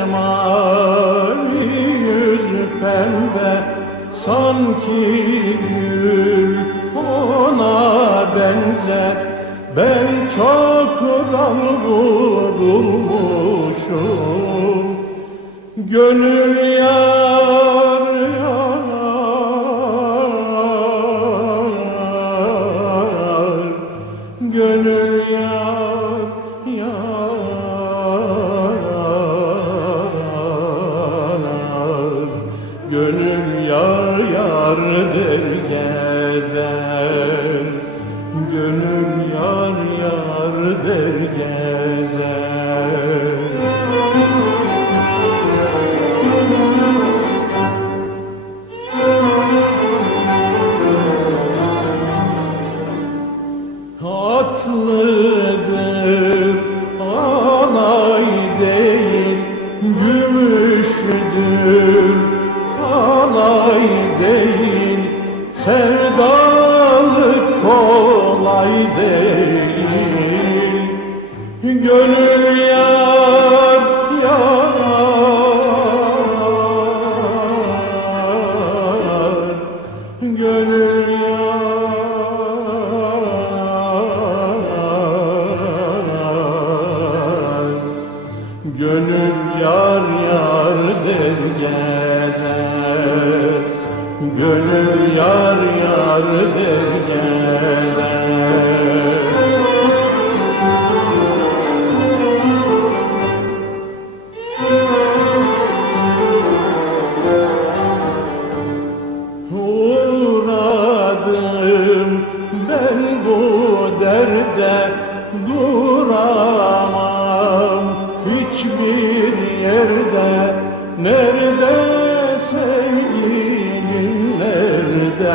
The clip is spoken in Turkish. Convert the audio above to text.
Cemali yüz pembe Sanki gül ona benzer. Ben çok çoktan vurulmuşum Gönül yar yar Gönül yar der gezer Gönül yar yar der gezer Tatlıdır alay değil Gümüştür alay Sevdalık kolay değil. Gönül yar yar Gönül yar Gönül yar yar der gezer Gönül yar yar der gezer Uğradım ben bu derde duramam. Hiçbir yerde Nerede sevgilim